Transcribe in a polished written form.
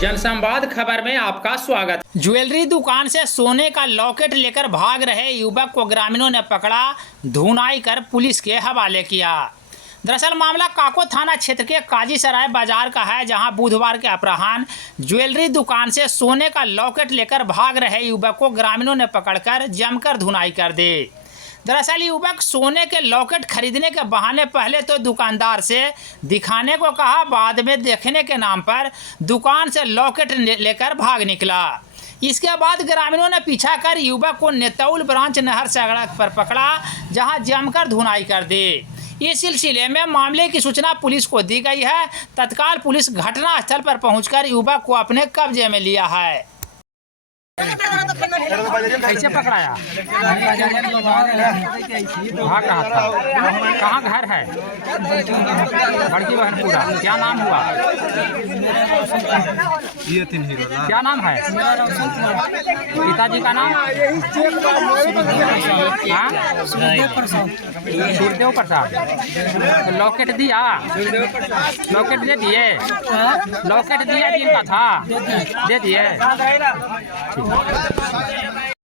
जनसंवाद खबर में आपका स्वागत। ज्वेलरी दुकान से सोने का लॉकेट लेकर भाग रहे युवक को ग्रामीणों ने पकड़ा, धुनाई कर पुलिस के हवाले किया। दरअसल मामला काको थाना क्षेत्र के काजीसराय बाजार का है, जहां बुधवार के अपराह्न ज्वेलरी दुकान से सोने का लॉकेट लेकर भाग रहे युवक को ग्रामीणों ने पकड़कर जमकर धुनाई कर दी। दरअसल युवक सोने के लॉकेट खरीदने के बहाने पहले तो दुकानदार से दिखाने को कहा, बाद में देखने के नाम पर दुकान से लॉकेट लेकर भाग निकला। इसके बाद ग्रामीणों ने पीछा कर युवक को नेतौल ब्रांच नहर सड़क पर पकड़ा, जहां जमकर धुनाई कर दी। इस सिलसिले में मामले की सूचना पुलिस को दी गई है। तत्काल पुलिस घटनास्थल पर पहुंचकर युवक को अपने कब्जे में लिया है। कैसे पकड़ाया? भाग रहा था। कहाँ घर है? बड़की बहनपुरा। क्या नाम हुआ? क्या नाम है? पिताजी का नाम? सूरदेव प्रसाद। तो लॉकेट दिया? लॉकेट दे दिए? लॉकेट दिया जिनका था? दे दिए?